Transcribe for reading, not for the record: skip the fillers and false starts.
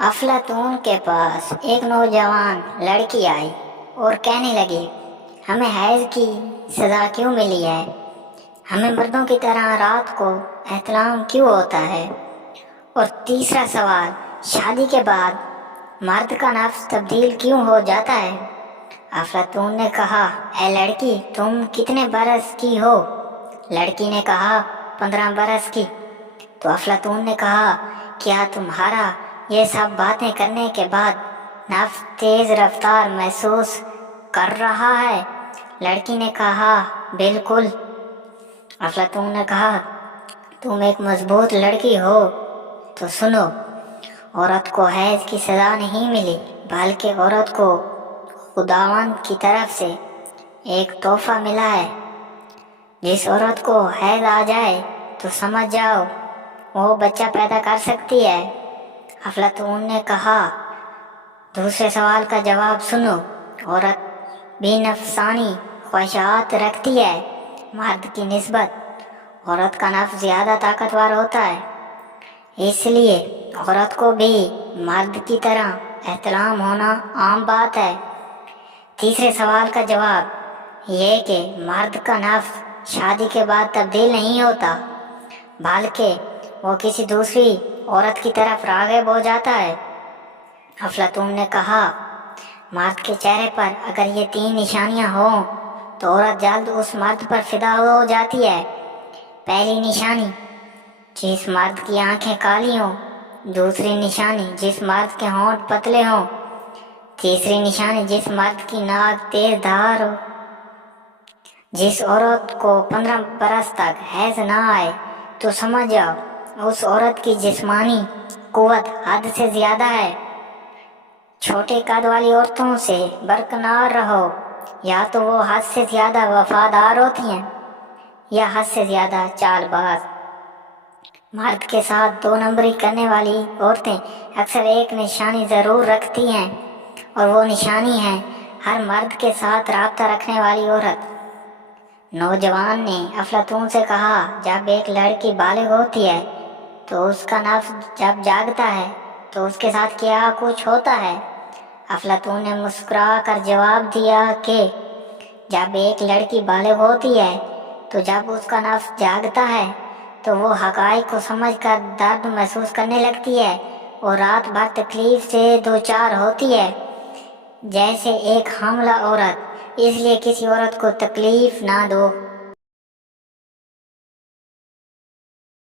افلاطون کے پاس ایک نوجوان لڑکی آئی اور کہنے لگی، ہمیں حیض کی سزا کیوں ملی ہے؟ ہمیں مردوں کی طرح رات کو احتلام کیوں ہوتا ہے؟ اور تیسرا سوال، شادی کے بعد مرد کا نفس تبدیل کیوں ہو جاتا ہے؟ افلاطون نے کہا، اے لڑکی، تم کتنے برس کی ہو؟ لڑکی نے کہا، 15 برس کی۔ تو افلاطون نے کہا، کیا تمہارا یہ سب باتیں کرنے کے بعد نفس تیز رفتار محسوس کر رہا ہے؟ لڑکی نے کہا، بالکل۔ افلاطون نے کہا، تم ایک مضبوط لڑکی ہو، تو سنو، عورت کو حیض کی سزا نہیں ملی، بلکہ عورت کو خداوند کی طرف سے ایک تحفہ ملا ہے۔ جس عورت کو حیض آ جائے تو سمجھ جاؤ وہ بچہ پیدا کر سکتی ہے۔ افلاطون نے کہا، دوسرے سوال کا جواب سنو، عورت بھی نفسانی خواہشات رکھتی ہے، مرد کی نسبت عورت کا نفس زیادہ طاقتور ہوتا ہے، اس لیے عورت کو بھی مرد کی طرح احتلام ہونا عام بات ہے۔ تیسرے سوال کا جواب یہ کہ مرد کا نفس شادی کے بعد تبدیل نہیں ہوتا، بلکہ وہ کسی دوسری عورت کی طرف راغب ہو جاتا ہے۔ افلاطون نے کہا، مرد کے چہرے پر اگر یہ 3 نشانیاں ہوں تو عورت جلد اس مرد پر فدا ہو جاتی ہے۔ پہلی نشانی، جس مرد کی آنکھیں کالی ہوں۔ دوسری نشانی، جس مرد کے ہونٹ پتلے ہوں۔ تیسری نشانی، جس مرد کی ناک تیز دھار ہو۔ جس عورت کو 15 برس تک حیض نہ آئے تو سمجھ جاؤ اس عورت کی جسمانی قوت حد سے زیادہ ہے۔ چھوٹے قد والی عورتوں سے برکنار رہو، یا تو وہ حد سے زیادہ وفادار ہوتی ہیں یا حد سے زیادہ چال باز۔ مرد کے ساتھ 2 نمبری کرنے والی عورتیں اکثر ایک نشانی ضرور رکھتی ہیں، اور وہ نشانی ہے ہر مرد کے ساتھ رابطہ رکھنے والی عورت۔ نوجوان نے افلاطون سے کہا، جب ایک لڑکی بالغ ہوتی ہے تو اس کا نفس جب جاگتا ہے تو اس کے ساتھ کیا کچھ ہوتا ہے؟ افلاطون نے مسکرا کر جواب دیا کہ جب ایک لڑکی بالغ ہوتی ہے تو جب اس کا نفس جاگتا ہے تو وہ حقائق کو سمجھ کر درد محسوس کرنے لگتی ہے اور رات بھر تکلیف سے دوچار ہوتی ہے، جیسے ایک حاملہ عورت۔ اس لیے کسی عورت کو تکلیف نہ دو۔